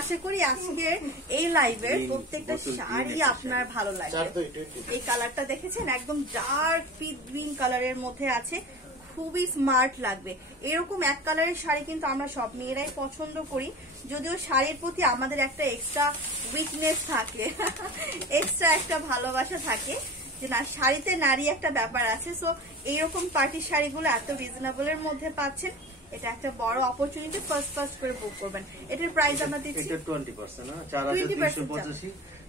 আশা করি আজকের এই লাইভের প্রত্যেকটা শাড়ি আপনার ভালো লাগবে। এই কালারটা দেখেছেন, একদম ডার্ক পিট গ্রিন কালারের মধ্যে আছে, খুবই স্মার্ট লাগবে। এরকম এক কালারের শাড়ি কিন্তু আমরা সব মেয়েরাই পছন্দ করি, যদিও শাড়ির প্রতি আমাদের একটা এক্সট্রা উইকনেস থাকে, এক্সট্রা একটা ভালোবাসা থাকে যে না, শাড়িতে নারী একটা ব্যাপার আছে। সো এইরকম পার্টির শাড়িগুলো এত রিজনেবলের মধ্যে পাচ্ছেন, এটা একটা বড় অপরচুনিটি। ফার্স্ট করে বুক করবেন। এটার প্রাইস আমরা দিচ্ছি 20%, না 4385,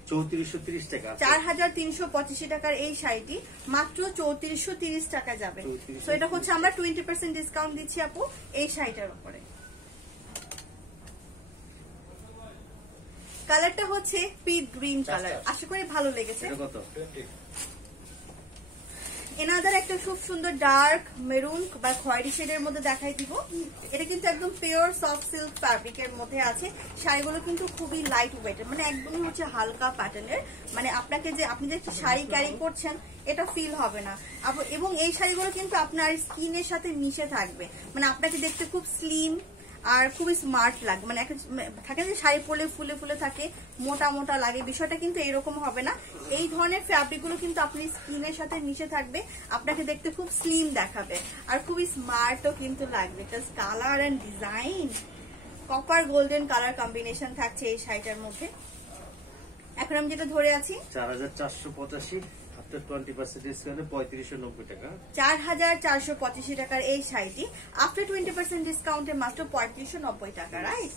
3430 টাকা। 4385 টাকার এই শাড়িটি মাত্র 3430 টাকা যাবে। তো এটা হচ্ছে আমরা 20% ডিসকাউন্ট দিচ্ছি আপু এই শাড়িটার উপরে। কালারটা হচ্ছে পিট গ্রিন কালার, আশা করি ভালো লেগেছে। এনাদার একটা খুব সুন্দর ডার্ক মেরুন বা খয়েরি শেডের মধ্যে দেখাই দিব। এটা কিন্তু একদম পিওর সফট সিল্ক ফ্যাব্রিকের মধ্যে আছে। শাড়িগুলো কিন্তু খুবই লাইট ওয়েটের, মানে একদমই হচ্ছে হালকা প্যাটার্নের, মানে আপনাকে যে আপনি যে শাড়ি ক্যারি করছেন এটা ফিল হবে না। এবং এই শাড়িগুলো কিন্তু আপনার স্কিনের সাথে মিশে থাকবে, মানে আপনাকে দেখতে খুব স্লিম আর খুবই স্মার্ট লাগবে। মানে থাকে যে শাড়ি পরলে ফুলে ফুলে থাকে, মোটা মোটা লাগে, বিষয়টা কিন্তু এরকম হবে না। এই ধরনের ফ্যাব্রিক গুলো কিন্তু আপনি স্কিনের সাথে মিশে থাকবে, আপনাকে দেখতে খুব স্লিম দেখাবে আর খুবই স্মার্টও কিন্তু লাগবে। Just colour and design, copper golden colour combination থাকছে এই শাড়িটার মধ্যে। এখন আমি যেটা ধরে আছি 4485, আফটার 20% ডিসকাউন্টে 3590 টাকা। 4485 টাকার এই শাড়িটি আফটার 20% ডিসকাউন্টে মাত্র 3590 টাকা, রাইট?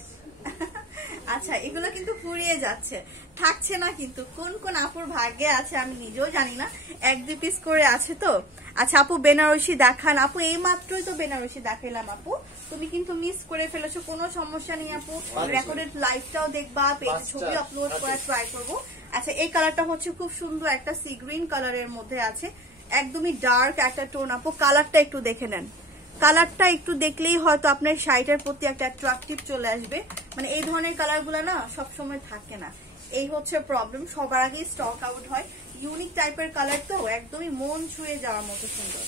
আচ্ছা, এগুলো কিন্তু ফুরিয়ে যাচ্ছে, থাকছে না কিন্তু। কোন কোন আপুর ভাগ্যে আছে আমি নিজেও জানি না, 1-2 পিস করে আছে তো। আচ্ছা আপু, বেনারসি দেখান। আপু এই মাত্রই তো বেনারসি দেখাইলাম আপু, তুমি কিন্তু মিস করে ফেলেছো। কোনো সমস্যা নেই আপু, রেকর্ডেড লাইভটাও দেখবা, পেজ ছবি আপলোড করার ট্রাই করবো। আচ্ছা, এই কালারটা হচ্ছে খুব সুন্দর একটা সি গ্রিন কালারের মধ্যে আছে, একদমই ডার্ক একটা টোন। আপু কালারটা একটু দেখে নেন, কালারটা একটু দেখলেই হয়তো আপনার শাড়িটার প্রতি একটা অ্যাট্রাকটিভ চলে আসবে। মানে এই ধরনের কালারগুলো না সবসময় থাকে না, এই হচ্ছে প্রবলেম। সবার আগে স্টক আউট হয়। ইউনিক টাইপের কালার তো একদমই মন ছুঁয়ে যাওয়ার মতো সুন্দর।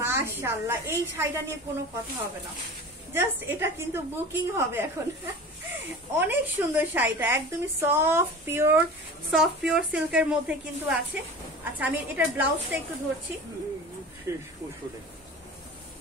মাশাআল্লাহ, এই শাড়িটা নিয়ে কোনো কথা হবে না, জাস্ট এটা কিন্তু বুকিং হবে এখন। অনেক সুন্দর শাড়িটা, একদমই সফট পিওর সিল্কের মধ্যে কিন্তু আছে। আচ্ছা, আমি এটার ব্লাউজটা একটু ধরছি।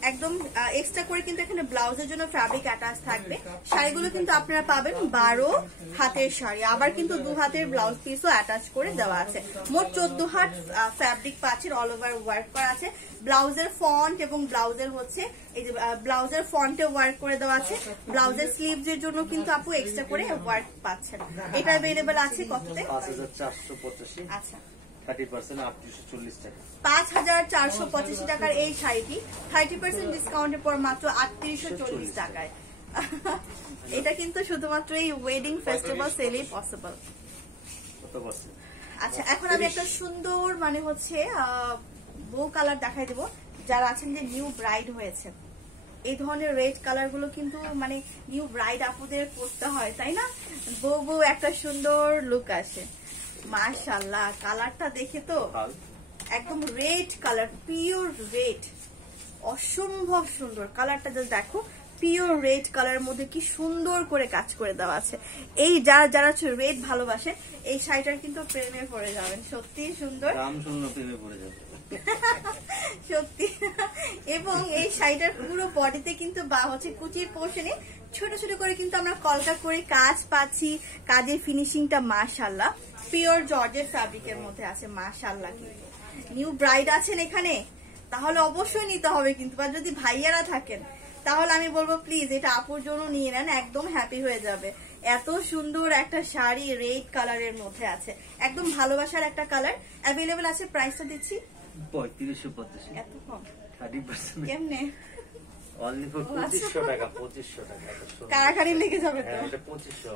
একদম এক্সট্রা করে কিন্তু এখানে ব্লাউজের জন্য ফ্যাব্রিক অ্যাটাচ থাকবে। শাড়িগুলো কিন্তু আপনারা পাবেন 12 হাতের শাড়ি, আবার কিন্তু 2 হাতের ব্লাউজ পিসও অ্যাটাচ করে দেওয়া আছে। মোট 14 হাত ফ্যাব্রিক পাচ্ছেন, অল ওভার ওয়ার্ক করা আছে। ব্লাউজের ফন্ট এবং ব্লাউজের হচ্ছে এই যে ব্লাউজের ফন্টে ওয়ার্ক করে দেওয়া আছে। ব্লাউজের স্লিভস এর জন্য কিন্তু আপু এক্সট্রা করে ওয়ার্ক পাচ্ছেন। এটা अवेलेबल আছে কততে? 5485। আচ্ছা, 30% আপ 240 টাকা। 5485 টাকার এই শাড়িটি 30% ডিসকাউন্টের পর মাত্র 3840 টাকায়। এটা কিন্তু শুধুমাত্র এই ওয়েডিং ফেস্টিভ্যাল সেলেই পসিবল। আচ্ছা, এখন আমি একটা সুন্দর মানে হচ্ছে বউ কালার দেখাই দেবো। যারা আছেন যে নিউ ব্রাইড হয়েছে, এই ধরনের রেড কালার গুলো কিন্তু মানে নিউ ব্রাইড আপুদের পরতে হয়, তাই না? বউ একটা সুন্দর লুক আসে। মাশাআল্লাহ, কালারটা দেখে তো একদম রেড কালার, পিওর রেড, অসম্ভব সুন্দর কালারটা। জাস্ট দেখো, পিওর রেড কালারের মধ্যে কি সুন্দর করে কাজ করে দেওয়া আছে। এই যারা রেড ভালোবাসে এই শাড়িটার কিন্তু প্রেমে পড়ে যাবেন। সত্যি সুন্দর, প্রেমে পড়ে যাবে সত্যি। এবং এই শাড়িটার পুরো বডিতে কিন্তু বা হচ্ছে কুচির পোর্শনে ছোট ছোট করে কিন্তু আমরা কলকা করে কাজ পাচ্ছি। কাজের ফিনিশিংটা মাশাআল্লাহ পিওর জর্জেট ফ্যাব্রিকের মধ্যে আছে। মাশাআল্লাহ, কিন্তু নিউ ব্রাইড আছেন এখানে তাহলে অবশ্যই নিতে হবে কিন্তু। বা যদি ভাইয়ারা থাকেন তাহলে আমি বলবো প্লিজ এটা আপুর জন্য নিয়ে নেন, একদম হ্যাপি হয়ে যাবে। এত সুন্দর একটা শাড়ি রেড কালারের মধ্যে আছে, একদম ভালোবাসার একটা কালার। অ্যাভেলেবল আছে। প্রাইসটা দিচ্ছি 3585। এত কম? 30% কেমনে? অনলি ফর 2500 টাকা। 2500 টাকা কারাকারি লেগে যাবে তো। এটা 2500।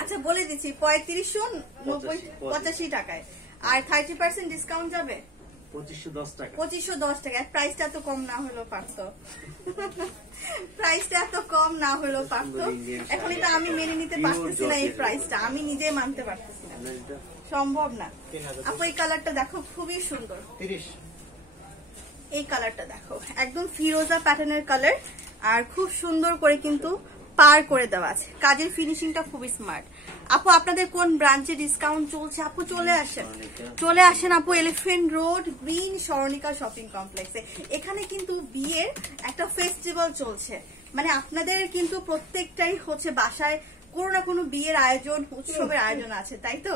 আচ্ছা বলে দিচ্ছি 3585 টাকায়। আর 30% ডিসকাউন্ট যাবে 2510 টাকা। 2510 টাকা। প্রাইসটা এত কম না হলেও পারতো, প্রাইসটা এত কম না হলেও পারতো। এখন এটা আমি মেনে নিতে পারতেছি না, এই প্রাইসটা আমি নিজে মানতে পারতেছি না, সম্ভব না। আপু এই কালারটা দেখো, খুবই সুন্দর। 30। এই কালারটা দেখো, একদম ফিরোজা প্যাটার্নের কালার, আর খুব সুন্দর করে কিন্তু পার করে দেওয়া আছে, কাজের ফিনিশিংটা খুবই স্মার্ট। আপু আপনাদের কোন ব্রাঞ্চে ডিসকাউন্ট চলছে? আপু চলে আসেন আপু, elephant road green Swarnika shopping কমপ্লেক্সে। এখানে কিন্তু বিয়ের একটা ফেস্টিভ্যাল চলছে, মানে আপনাদের কিন্তু প্রত্যেকটাই হচ্ছে বাসায় কোনো না কোনো বিয়ের আয়োজন, উৎসবের আয়োজন আছে, তাই তো?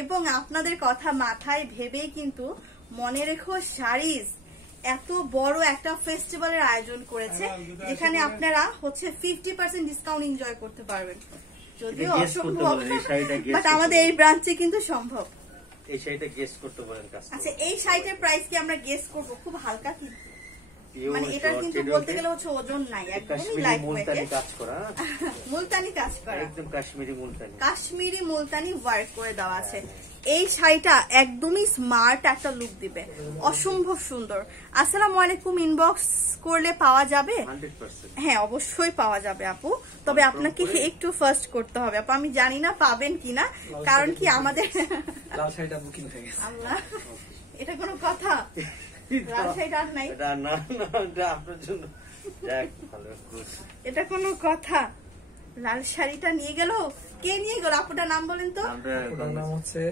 এবং আপনাদের কথা মাথায় ভেবেই কিন্তু মনে রেখো শাড়িজ এত বড় একটা ফেস্টিভ্যালের আয়োজন করেছে, যেখানে আপনারা হচ্ছে 50% ডিসকাউন্ট এনজয় করতে পারবেন। যদিও অসম্ভব, বাট আমাদের এই ব্রাঞ্চে কিন্তু সম্ভব। এই শাড়িটা গেস করতে পারেন কাস্টমার। আচ্ছা, এই শাড়িটার প্রাইস কি আমরা গেস করব? খুব হালকা কিন্তু, মানে এটা কিন্তু বলতে গেলে হচ্ছে ওজন নাই, একদমই লাইট ওয়েট, কাজ করা, মুলতানি কাজ করা, একদম কাশ্মীরি মুলতানি ওয়ার্ক করে দেওয়া আছে। এই শাড়িটা একদমই স্মার্ট একটা লুক দিবে, অসম্ভব সুন্দর। আসসালামু আলাইকুম, ইনবক্স করলে পাওয়া যাবে? 100%। হ্যাঁ, অবশ্যই পাওয়া যাবে আপু, তবে আপনাকে একটু ফার্স্ট করতে হবে আপু। আমি জানি না পাবেন কিনা, কারণ কি আমাদের লাল শাড়িটা বুকিং হয়ে গেছে। আল্লাহ, এটা কোনো কথা? লাল শাড়িটা আর নাই, আপনার জন্য এটা কোনো কথা? লাল শাড়িটা নিয়ে গেল, কে নিয়ে গেল? আপুটার নাম বলেন তো। আপুটার নাম হচ্ছে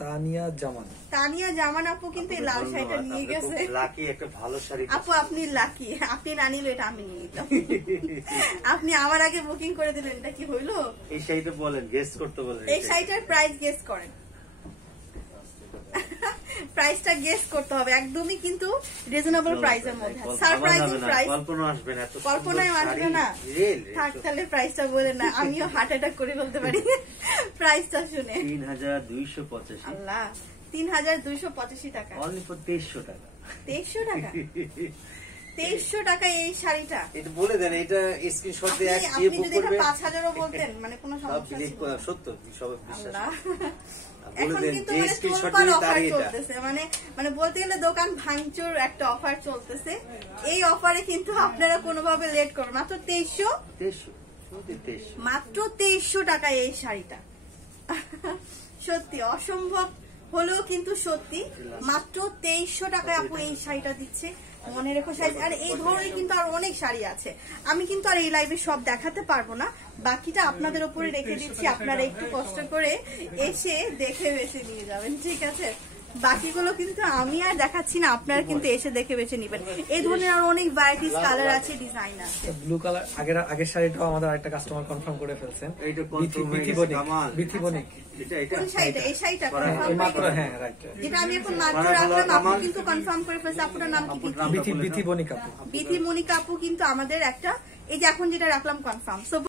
তানিয়া জামান। তানিয়া জামান আপু কিন্তু এই লাল শাড়িটা নিয়ে গেছে। লাকি, একটা ভালো শাড়ি আপু, আপনি লাকি, আপনি না নিলে এটা আমি নিয়ে নিতাম। আপনি আমার আগে বুকিং করে দিলেন, এটা কি হইলো? এই শাড়িটা বলেন, গেস করতে বলেন। এই শাড়িটার প্রাইস গেস করেন, প্রাইসটা গেস করতে হবে, একদমই কিন্তু রিজনেবল প্রাইসের মধ্যে। সারপ্রাইজিং প্রাইস, কল্পনায় আসবে না। থাক, তাহলে প্রাইসটা বলেন না, আমিও হার্ট অ্যাটাক করে ফেলতে পারি প্রাইসটা শুনে। 3285। আল্লাহ, 3285 টাকা, অনলি ফর 2300 টাকা। 2300 টাকা, 2300 টাকা এই শাড়িটা। এটা বলে দেন, এটা স্ক্রিনশট দিয়ে আপনি যদি এটা 5000 ও বলতেন মানে কোনো সমস্যা ছিল না। সত্য, সব বিশ্বাস। এখন কিন্তু অফার চলতেছে, মানে বলতে গেলে দোকান ভাঙচুর একটা অফার চলতেছে। এই অফারে কিন্তু আপনারা কোনোভাবে লেট করবেন। মাত্র 2300 টাকা এই শাড়িটা, সত্যি অসম্ভব হলেও কিন্তু সত্যি। মাত্র 2300 টাকায় আপু এই শাড়িটা দিচ্ছে, মনে রেখো শাড়ি। আর এই ধরনের কিন্তু আর অনেক শাড়ি আছে, আমি কিন্তু আর এই লাইভে সব দেখাতে পারবো না, বাকিটা আপনাদের উপরে রেখে দিচ্ছি, আপনারা একটু কষ্ট করে এসে দেখে বেছে নিয়ে যাবেন, ঠিক আছে? বাকিগুলো কিন্তু আমি আর দেখাচ্ছি না, আপনারা কিন্তু এসে দেখে বেছে নিবেন। এই ধরনের আর অনেক ভ্যারাইটিস কালার আছে, ডিজাইন আছে। ব্লু কালার আগের শাড়িটাও আমাদের আরেকটা কাস্টমার কনফার্ম করে ফেলছেন। এইটা কনফার্ম হয়ে গেছে কামাল। বিথিবনিক, কোন শাড়িটা? এই শাড়িটা মাত্র, হ্যাঁ রাইট, যেটা আমি এখন মাত্র রাখলাম, আপু কিন্তু কনফার্ম করে ফেলছে। আপুর নাম কি? বিথিবনিক আপু। বিথিমনিকা আপু কিন্তু আমাদের একটা, এই যে এখন যেটা রাখলাম কনফার্ম।